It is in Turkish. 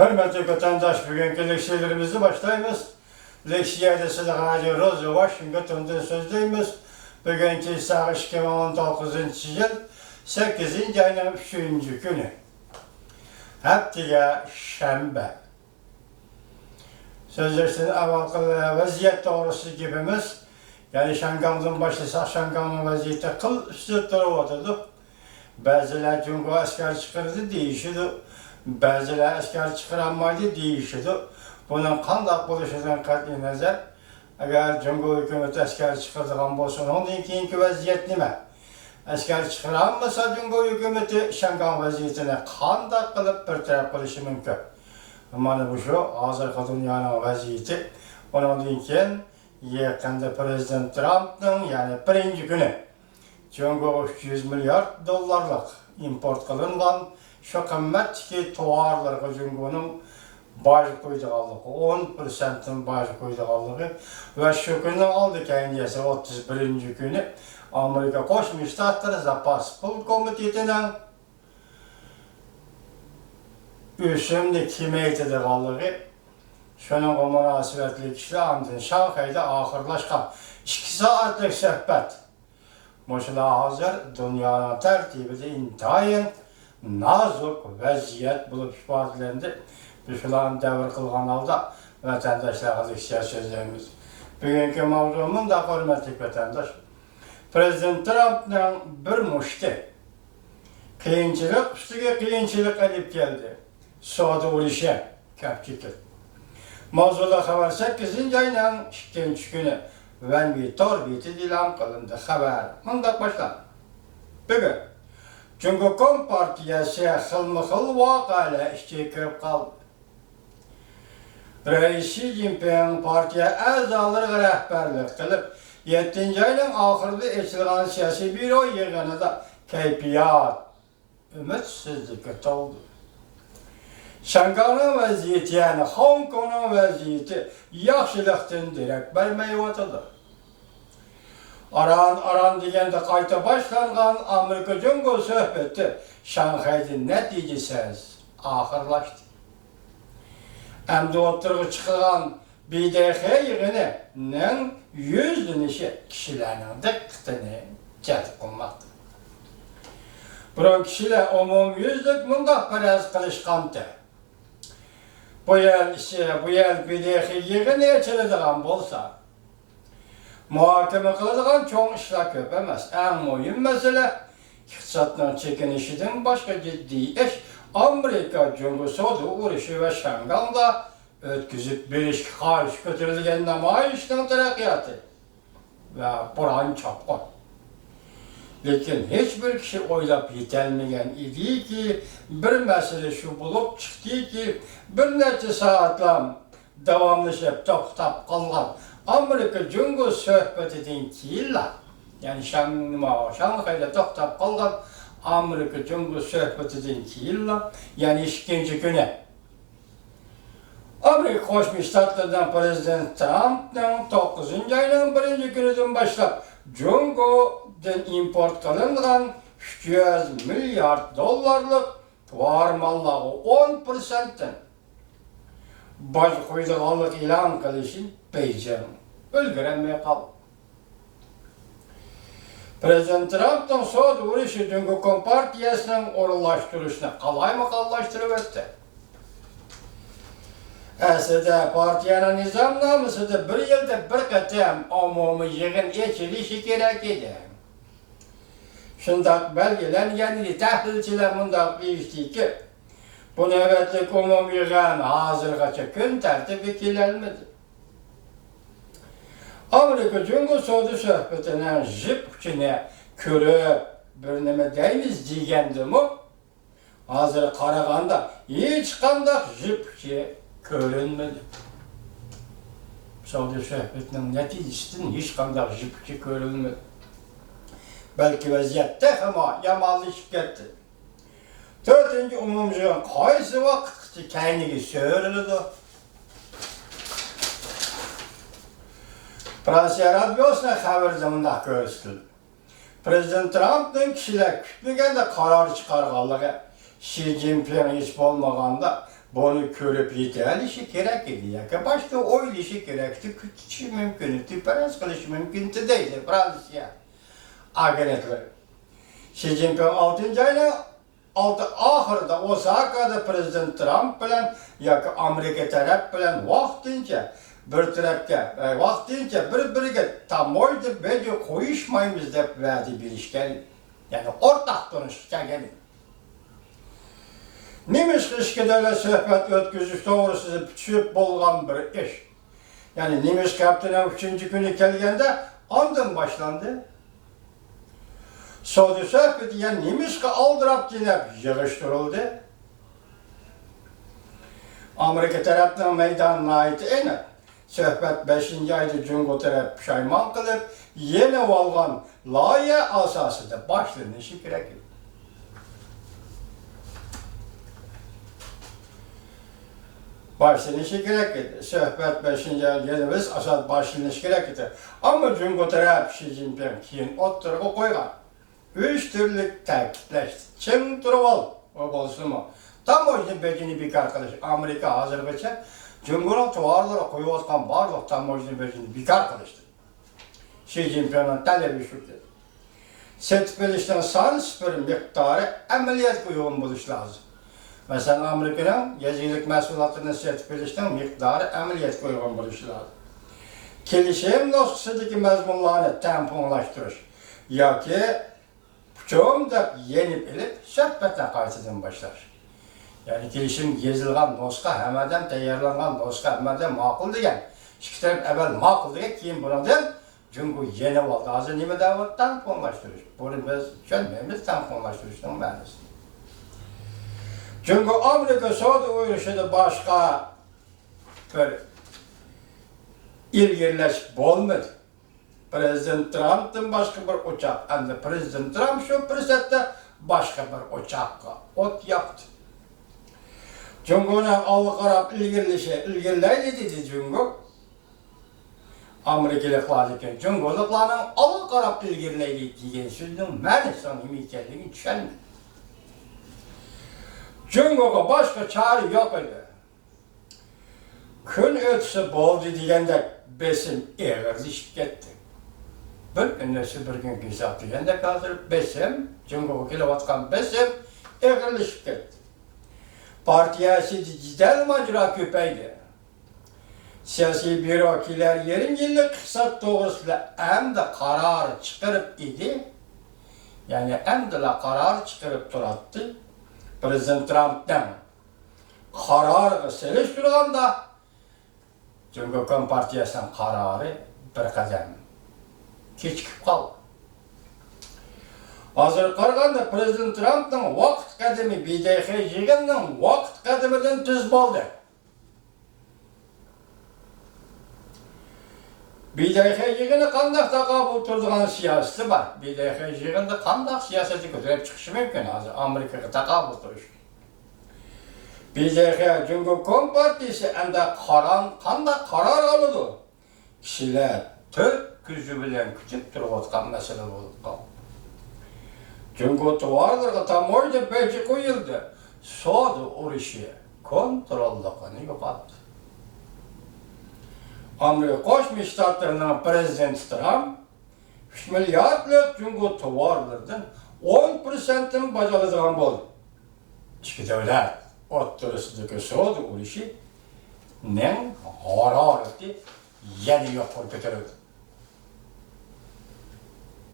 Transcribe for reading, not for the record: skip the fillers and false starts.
Hürmetli vatandaş, bugünkü leksiyelerimizi başlayımız. Leksiyede size Radio Rosa Washington'dan sözdeyimiz. Bugünkü saat 2019 yıl 8. ayın 3. günü. Haftaya Şembe. Sözleştiğin evvelki vaziyet doğrusu gibimiz. Yani Şangan'dan başlasak Şangan'ın vaziyeti kıl üstüdür oturdu. Bazılar Cumhur asker çıkardı değişiyordu. Bazılar asker çıkaranmaydı değişiyordu. Bunun kandak buluşundan katli nazar. Eğer Cumhur hükümeti asker çıkardıgan bolsun, ondan keyinki vaziyet nime? Asker çıkaranmasa Cumhur hükümeti Şangan vaziyetine kandak kılıp bir taraf kılışı mümkün. Ama bu şu, hazırki dünyanın vaziyeti. Ondan keyin yakında Prezident Trump'ın yani birinci günü Cumhur'a 300 milyar dollarlık import kılıngan şu kıymetli tovarlarga Cumhur'un başı koyduğallığı, 10%'ın başı koyduğallığı ve şu günü aldı kendisi 31. günü Amerika Koşmuş Ştatları Zapas Pul Komiteti'nin üsümlü kimeytede kaldığı şunun o münasebetli kişiler andın Şanghay'da ahırlaşkan 2 saatlik sohbet. Mesela hazır dünyanın tertibinde intayın nazuk vaziyet bulup ifadelendi. Şuların devir kılgan alda vatandaşlara leksiya sözlerimiz. Bugünkü mavzumun da hürmetli vatandaş. Prezident Trump'ın bir muşti kıyınçılık üstüge kıyınçılık edip geldi. Soğudu ulişe kapçıkır. Mavzula haber 8. ayının 2. günü ben bir torbiti dilan kılındı haber. Mundak başla. Bugün Cumhur Partiyası hılmıhıl vakayla işçi kırıp kaldı. Reis Xi Jinping partiya azaları rehberlik kılıp 7. ayının ahırda eçilgan siyasi büro yığınında keyfiyat, ümitsizlik oldu. Şangan'ın vaziyeti yani Hong Kong'un vaziyeti yaxşılıqdan direkt vermeye atıldı. Aran degende kayta başlangan Amerika Cumhur söhbeti Şanghay'da neticesiz ahırlaştı. Hem de oturup çıkılan BDH yığının yüzlenişi kişilerin dikkatini celp kılmaktı. Buran kişiler umum yüzlük mundaq paraz kılışkandı. Bu yıl BDH yığını içildiğin bolsa, muhakeme kıladigan çoğun işler köp emas. En mühim mesele iqtisatdan çekinişinden başka ciddi iş Amerika Cumhur Soğudu uruşu ve Şangan'da ötküzüp bir iş karşı götürülgen namayişinin terakkiyatı ve buran çapkın. Lekin hiçbir kişi oylap yetelmeyen idi ki bir mesele şu bulup çıktı ki bir neçe saatlam davamlaşıp toktap kalgan Amerika Cumhur söhbetinden kiyilla yani Şanghay'da toktap kalgan Amerika Cumhur söhbetinden kiyilla yani 2. güne Amerika Koşmuş Ştatları'ndan Prezident Trump'ın 9. ayının 1. günüden başlap Cumhur'dan import kılıngan 300 milyar dollarlık var mallığı 10%'den baş koyduğallık ilan kılışın Beijing ölgürenmeye kaldı. Prezident Trump'tan Soğudu uruşu Cumhur Partiyası'nın orullaştırışını kalay mı kallaştırıverdi? Aslında partiyanın nizamnaması da bir yılda bir katam umumi yığın içilişi gerek idi. Şundak belgelengen tahlilçiler mundak deyişti ki bu nöbetlik umum yığın hazırgacha gün tertip ekilenmedi. Amerika Cumhur Soğudu söhbetinin jip içine körüp bir neme deymiz degendi mi? Hazır karaganda hiç kandak jip içi görünmedi. Soğudu söhbetinin neticesinden hiç kandak jip içi görünmedi. Belki vaziyette ama yamanlaşıp gitti. 4. umumcuğun kaysı vakti kendini söylenildi. Fransa Radyosu'na haber zamanında görüştü. Prezident Trump'ın kişiler kütmegende karar çıkarganlığı Xi Jinping hiç olmaganda bunu körüp yeterli gerek idi. Ya başta oylayışı gerekti, kütüşü mümkün, tüperez kılışı mümkün değil. Fransa agenetleri. Xi Jinping 6. ayına ahırda Osaka'da Prezident Trump bilen yoki Amerika taraf bilen vaqtincha bir tarafga vaqtincha bir-biriga tamoyda bejo qo'yishmaymiz deb va'da berishgan. Yani o'rtaq turishgan. Nemis ishki davlat suhbat o'tkazish to'g'risida tushib bo'lgan bir ish. Yani Nemis kapitani 3. kuni kelganda ondan boshlandı. Savdo sohbati yani Nemisga aldırab dinab yig'ishtirildi. Amerika tarafdan maydonga ait eni suhbat 5. ayda Jungo taraf pushaymon qilib, yana olgan loyiha asosida boshlanishi kerak. Başlanışı gerek idi. Söhbət 5. ayda biz asas başlanışı gerek idi. Ama Jungo taraf Xi Jinping keyin o'ttirib qo'ygan. 3 türlü ta'kidlashdi. Kim turib ol, o bo'lsinmi? Tam o'zini bejini bekor qilish. Amerika hozirgacha Jungoning tovarlari qo'yayotgan barliq tam o'zini bejini bekor qilishdi. Xi Jinpingning talabi shuki. Sertifikatning soni bir miqdori amaliyotga uyg'un bo'lishi lozim. Mesela Amerika'nın yazılık mahsulatının sertifikatının miktarı ameliyat uygun bo'lishi lozim. Kelishim dosyasındaki mazmunlarni tamponlashtirish yoki puchum deb yenib ilib suhbatdan qaytadan boshlash. Yani kelishim yozilgan nusxa, hammadan tayyorlangan nusxa, hammadan ma'qul degan. Ikki taraf avval ma'qul degan, keyin bundan Jungo yenib oldi. Hozir nima deyapti? Tamponlashtirish. Buni biz tushunmaymiz tamponlashtirishning ma'nosini. Çünkü Amerika savdo uyruşida boshqa bir ilgirlashib bo'lmadi. Prezident Trump'dan boshqa bir uçak, endi Prezident Trump shu fursatda boshqa bir uçakka o't yoqdi. Jungo'ning olg'a qarab ilgirlaydi dedi Jungo. Amerikaliklar ekan Jungoliklarning olg'a qarab ilgirlaydi degan so'zning ma'nosi nima ekanligini tushunmaydi. Jungo'ga başka çare yok idi. Kun ötüsü bo'ldi degandek besim eg'irlashib ketdi. Bir kunlasi bir kun kuzat degandek hozir besim, Jungo'ga kelayotgan besim eg'irlashib ketdi. Partiyasi dijital majra ko'paydi. Siyosiy byurokratlar yarim yillik hisob to'g'risida hamda qaror chiqarib edi. Yani hamda qaror chiqarib turadi. Prezident Trump'dan kararı seliştirganda Jungo Kompartiyasının kararı bir qadam kechikib qoldi. Hozir qaraganda Prezident Trump'ning vaqt qadami BDX yig'inining vaqt qadamidan tez bo'ldi. BDX yig'ini qanday taqobil turadigan siyosati bor. BDX yig'inida qanday siyosatni ko'tarib chiqishi mumkin hozir Amerikaga taqobil turish. BDX Jungo Kompartiyasi endi qanday qaror oladi? Kishilar to'rt ko'zi bilan kutib turayotgan masala bo'lib qoldi. Jungo tovarlarga tamoyda beji qo'yildi. Savdo urushi kontrolligini yo'qotdi. Amerika Qo'shma Shtatlarining prezidenti Trump 3 milliardlik Jungo tovarlardan 10%'ni bajaradigan bo'ldi. Ichki davlat o'rtasidagi savdo urushi ning harorati yana yuqori ko'tarildi.